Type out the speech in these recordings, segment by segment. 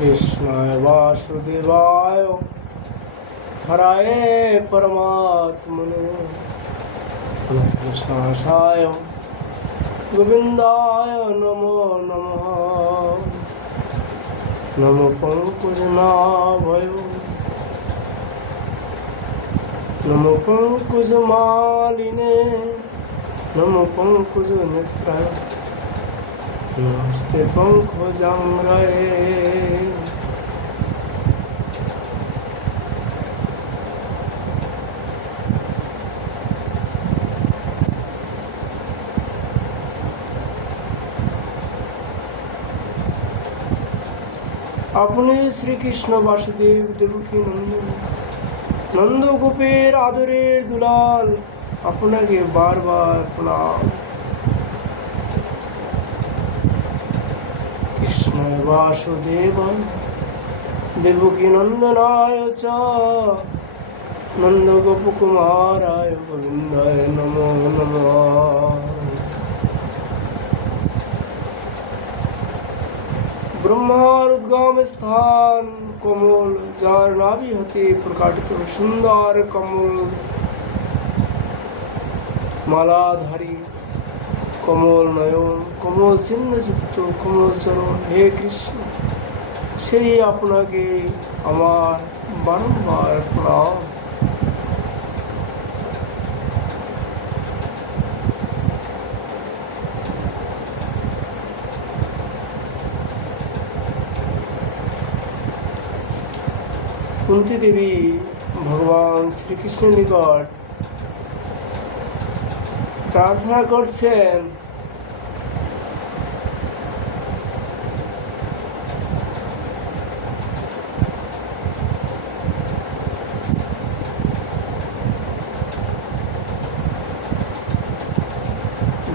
कृष्णाय वासुदेवाय हराय परमात्मने पुनः कृष्णाय गोविंदाय नमो नमः। नमो पंकजनाभय नमो पंकजमालिने नमो पंकजनेत्राय नमस्ते पंकजांग्रये। আপনি শ্রীকৃষ্ণ বাসুদেব দেবকী নন্দন নন্দগোপের আদরের দুলাল, আপনাকে বারবার প্রণাম। কৃষ্ণায় বাসুদেবায় দেবকী নন্দনায় চ নন্দগোপকুমারায় গোবিন্দায় নমো নমঃ। ব্রহ্মার উদ্গম স্থান কমল, যার নাভি হতে প্রকাটিত সুন্দর কমল মালাধারী কমল নয়ন, কমল চিহ্নযুক্ত কমল চরণ। হে কৃষ্ণ, সেই আপনাকে আমার বারংবার প্রণাম। কুন্তি দেবী ভগবান শ্রীকৃষ্ণের নিকট প্রার্থনা করছেন,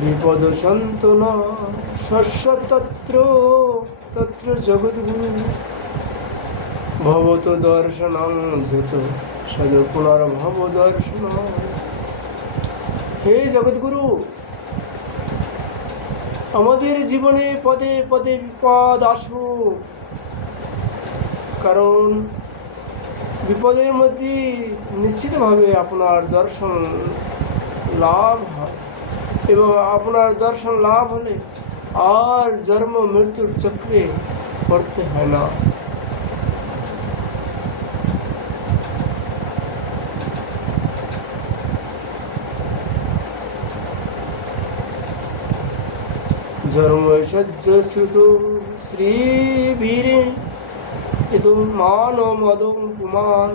বিপদ সন্তনা শস্য তত্র তত্র জগদ্গুরু ভবত দর্শনং যত সদ পুনর্ভব দর্শন। হে জগৎগুরু, আমাদের জীবনে পদে পদে বিপদ আসুক, কারণ বিপদের মধ্যে নিশ্চিতভাবে আপনার দর্শন লাভ হয়, এবং আপনার দর্শন লাভ হলে আর জন্ম মৃত্যুর চক্রে পড়তে হয় না। জন্মসজ্জশ্রুত শ্রীভীরে ইদং মানমদং পুমান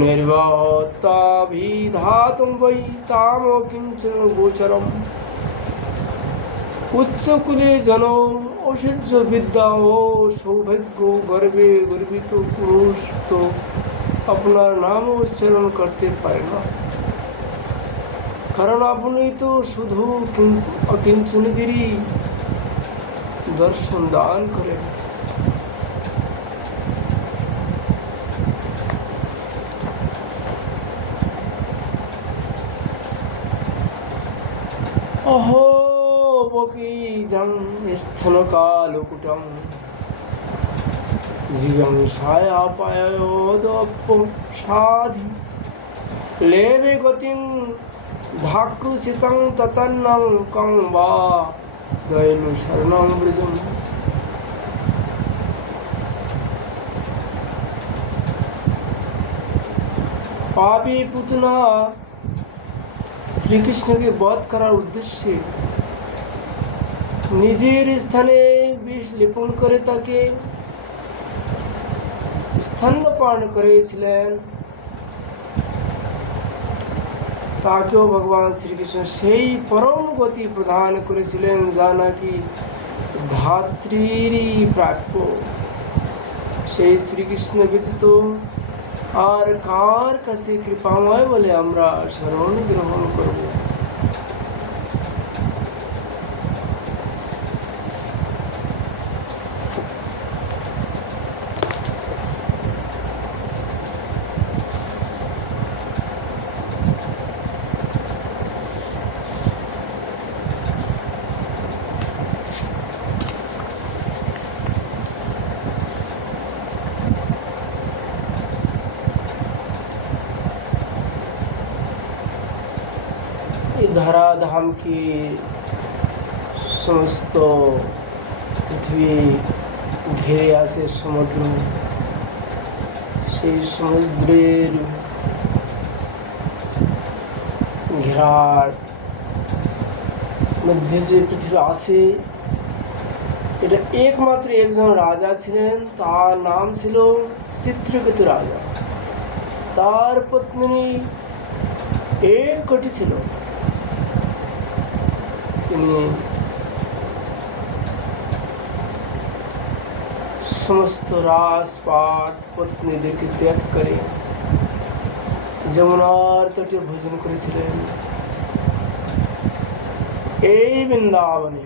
নির্বাহতাভিধাতুং বৈ তাম কিঞ্চন গোচরম। উচ্চকুলে জনম ঐশ্বর্য বিদ্যা ও সৌভাগ্য গর্বে গর্বিত পুরুষ তো আপনার নাম উচ্চারণ করতে পারে না, কারণ আপনি তো শুধু অকিঞ্চনদেরই দর্শন দান করেন। অহো বকিজং স্থনকালকুটং জিগং ছায়াপায়োদপ্য সাধি লেবে গতিং ধাক্রুশিতং ততন্নং কং বা দয়নু শরণং ব্রজম। পাপী পুতনা শ্রীকৃষ্ণকে বধ করার উদ্দেশ্যে নিজের স্থানে বিষ লেপন করে তাকে স্তন্যপান করেছিলেন, তাকেও ভগবান শ্রীকৃষ্ণ সেই পরম গতি প্রদান করেছিলেন যা নাকি ধাত্রীরই প্রাপ্য। সেই শ্রীকৃষ্ণ ব্যতীত আর কার কাছে কৃপাময় বলে আমরা শরণ গ্রহণ করব? धराधाम की समस्त पृथ्वी ঘিরে আছে সমুদ্র, সেই সমুদ্রের ঘেরার মধ্যে যে পৃথিবী আছে, এটা একমাত্র একজন রাজা ছিলেন, তার নাম ছিল চিত্রকেতু রাজা। তার পত্নী 1 কোটি ছিল। তিনি সমস্ত রাজপাট পত্নীদেরকে ত্যাগ করে যমুনার তটে ভোজন করেছিলেন এই বৃন্দাবনে।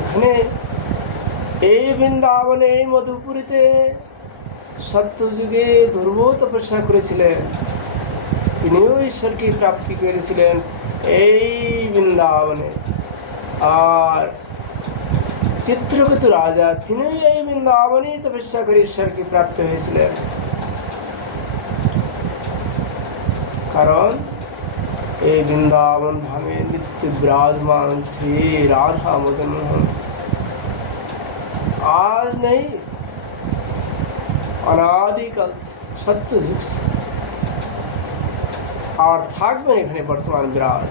এখানে এই বৃন্দাবনে, এই মধুপুরীতে সত্যযুগে ধ্রুব তপস্যা করেছিলেন, তিনিও ঈশ্বরকে প্রাপ্তি করেছিলেন এই বৃন্দাবনে। আর চিত্রকেতু রাজা, তিনি এই বৃন্দাবনেই তপস্যা করে ঈশ্বরকে প্রাপ্ত হয়েছিলেন। কারণ এই বৃন্দাবন ধামে নিত্য বিরাজমান শ্রী রাধা মদন মোহন आज नहीं, অনাদিকাল সত্য যুগ আর থাকবেন এখানে বর্তমান বিরাজ।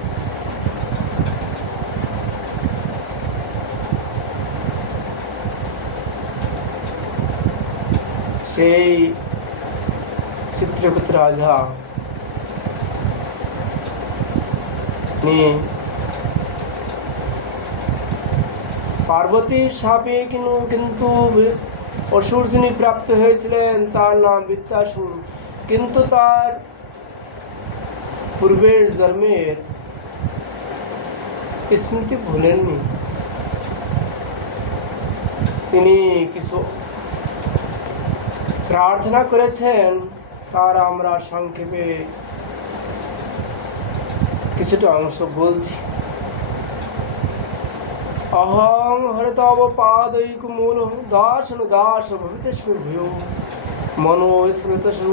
সেই চিত্রকেতু রাজা পার্বতীর শাপে কিন্তু অসুর যিনি প্রাপ্ত হয়েছিলেন তার নাম বৃত্তাসুর, কিন্তু তার পূর্বের জন্মের স্মৃতি ভুলেননি। তিনি কিছু প্রার্থনা করেছেন, তার আমরা সংক্ষেপে কিছুটা অংশ বলছি। अहं हरितव पादैकमूल दास भवितस्मि भूयो मनो स्मृतसु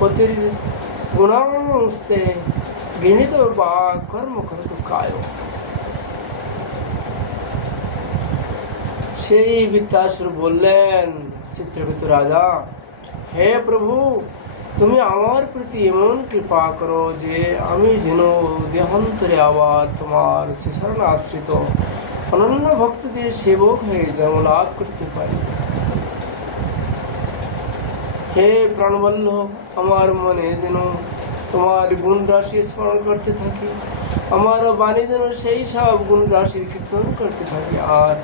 पतिर्गुणांस्ते गृणीत वा कर्म करतु कायो। সেই বৃত্তাসুর বললেন, চিত্রকেতু রাজা, হে প্রভু, তুমি আমার প্রতি এমন কৃপা করো যে আমি যেন দেহান্তরে আবার তোমার শরণ আশ্রিত অনন্য ভক্তদের সেবক হয়ে জন্ম লাভ করতে পারি। হে প্রাণবল্লভ, আমার মনে যেন তোমার গুণ রাশি স্মরণ করতে থাকে, আমার বাণী যেন সেই সব গুণ রাশির কীর্তন করতে থাকে, আর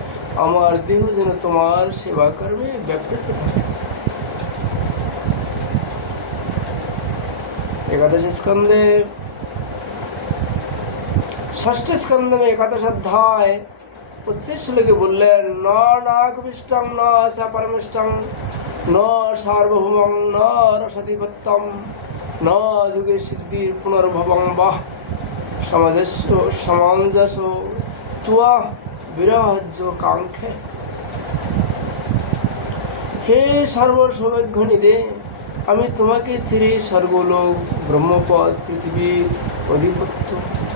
আমার দেহ যেন তোমার সেবা কর্মে ব্যাপৃত থাকে। एकादश स्कंदे 6ষ্ঠ স্কন্ধে 11 অধ্যায় 25 শ্লোকে বললেন, ন নাগবিষ্টং ন সপরমিষ্টং ন সার্বভৌমং ন রসাধিপত্যম ন যুগে সিদ্ধির পুনর্ভবং বাহ সমাঞ্জস তুয়া বিরহজ্য কাঙ্ক্ষে। হে সর্বসৌভাগ্য নিদে, আমি তোমাকে ছেড়ে স্বর্গলোক, ব্রহ্মপদ, পৃথিবীর অধিপত্য,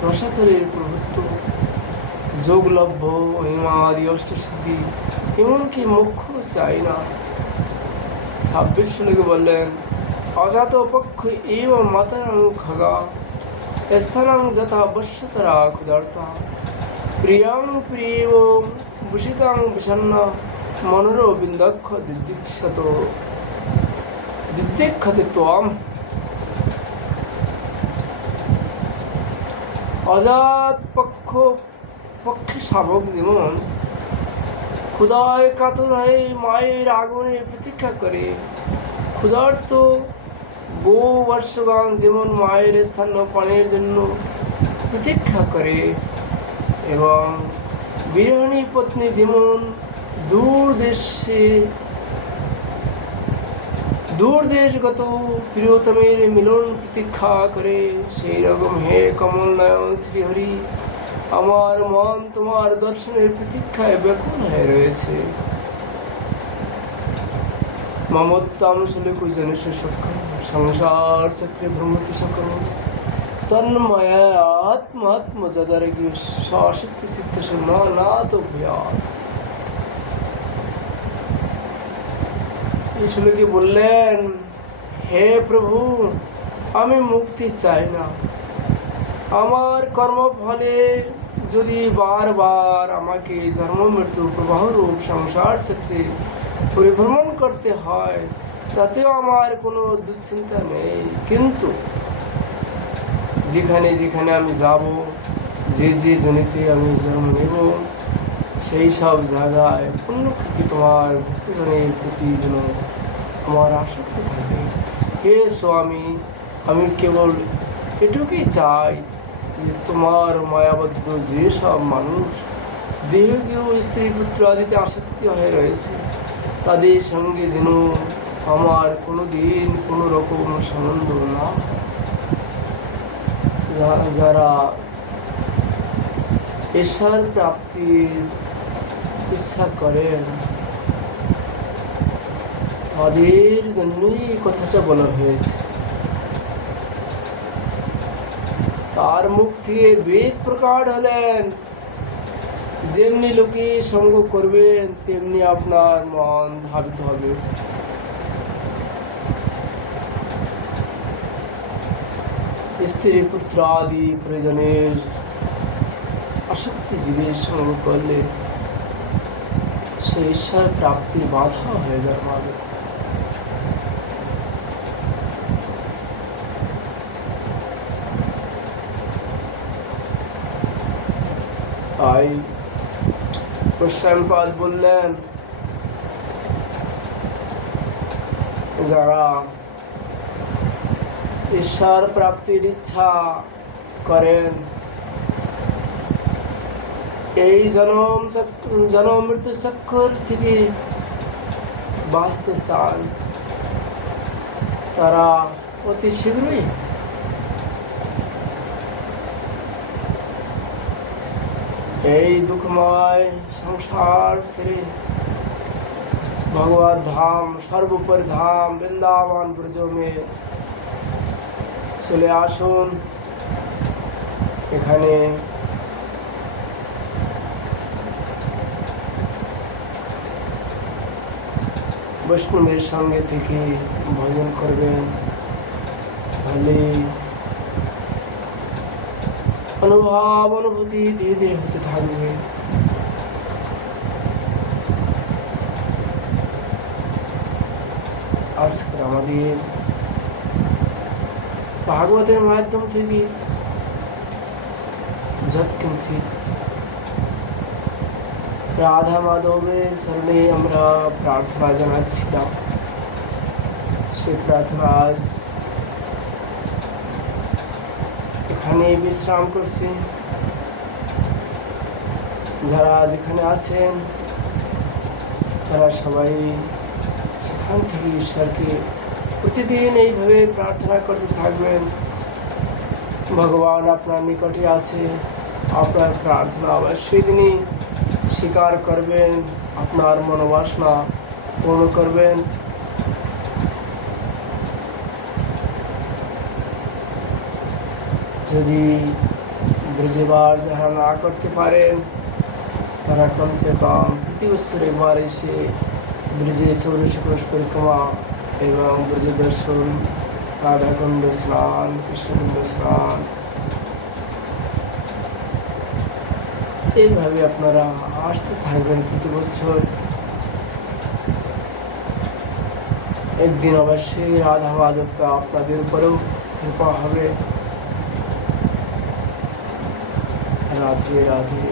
রসাতলের প্রভুত্ব, যোগলভ্য হিমাদি অষ্টসিদ্ধি, এমনকি মোক্ষ চাই না। 26 শ্লোকে বললেন, অজাত পক্ষ এব মাতরং খগা স্থানং যথা বশ্যতরা ক্ষুধার্তা প্রিয়ং প্রিয়ব ভূষিতাং বিষণ্ণা মনোরো বিন্দক্ষ দিদিক্ষতে ত্বম। অজাত পক্ষে শাবক যেমন ক্ষুধায় কাতর হয়ে মায়ের আগুনে প্রতীক্ষা করে, ক্ষুধার্ত গোবর্ষগণ যেমন মায়ের স্থানীয় পানের জন্য প্রতীক্ষা করে, এবং বিরহিণী পত্নী যেমন দূরদেশগত প্রিয়তমের মিলন প্রতীক্ষা করে, সেই রকম হে কমল নয়ন শ্রীহরি, আমার মন তোমার দর্শনের প্রতীক্ষায় ব্যাকুল হয়ে রয়েছে। মমত্বম শুলেকু জনস সক্ষম সংসার চক্রে ভ্রমতি সকল तन्मय आत्म जदर की शक्ति सिद्ध सुना ना तो भैया কি বললেন, হে প্রভু, আমি মুক্তি চাই না। আমার কর্মফলে যদি বারবার আমাকে জন্ম মৃত্যু প্রবাহ রূপ সংসার চক্রে পরিভ্রমণ করতে হয়, তাতেও আমার কোনো দুশ্চিন্তা নেই। কিন্তু যেখানে যেখানে আমি যাব, যে যে জনিতে আমি জন্ম নেব, সেই সব জায়গায় পুণ্যকৃতি তোমার ভক্তজনের প্রতি যেন আমার আসক্তি থাকে। হে স্বামী, আমি কেবল এটুকুই চাই যে তোমার মায়াবদ্ধ যেসব মানুষ দেহগেহ স্ত্রী পুত্র আদিতে আসক্তি হয়ে রয়েছে, তাদের সঙ্গে যেন আমার কোনো দিন কোনো রকম সম্বন্ধ না। যারা ঈশ্বর প্রাপ্তির ইচ্ছা করেন, তাদের জন্যই এই কথাটা বলা হয়েছে। তার মুখ থেকে বেদ প্রকাট হলেন, যেমনি লোকে সঙ্গ করবেন তেমনি আপনার মন ধাবিত হবে। স্ত্রী পুত্র আদি প্রয়োজনের আসক্তি জীবের সঙ্গ করলে সে ঈশ্বর প্রাপ্তির বাধা হয়ে যাবে। তাই প্রশ্নপাল বললেন, যারা ঈশ্বর প্রাপ্তির ইচ্ছা করেন, এই জন্ম মৃত্যু চক্কর থেকে বাঁচতে চান, তারা অতি শীঘ্রই এই দুঃখময় সংসার ছেড়ে ভগবত ধাম, সর্বোপরি ধাম বৃন্দাবন ব্রজ মে চলে আসুন। এখানে বৈষ্ণবের সঙ্গে থেকে ভজন করবেন, তাহলে অনুভব অনুভূতি ধীরে ধীরে হতে থাকবে। আজকের আমাদের ভাগবতের মাধ্যম থেকে যৎকিঞ্চিৎ রাধা মাধবের চরণে আমরা প্রার্থনা জানাচ্ছিলাম, সে প্রার্থনা আজ এখানে বিশ্রাম করছি। যারা যেখানে আছেন তারা সবাই সেখান থেকে ঈশ্বরকে প্রতিদিন এইভাবে প্রার্থনা করতে থাকবেন। ভগবান আপনার নিকটে আছে, আপনার প্রার্থনা অবশ্যই তিনি স্বীকার করবেন, আপনার মনোবাসনা পূর্ণ করবেন। যদি ব্রজবাস যারা না করতে পারেন, তারা কমসে কম প্রতি বছর একবার এসে ব্রজে 84 কোষ পরিক্রমা এবং ব্রজ দর্শন, রাধাকুণ্ড স্নান, কৃষ্ণকুণ্ড স্নান, এইভাবে আপনারা আসতে থাকবেন প্রতি বছর। একদিন অবশ্যই রাধা মাধবকা আপনাদের উপরেও কৃপা হবে। রাধে রাধে।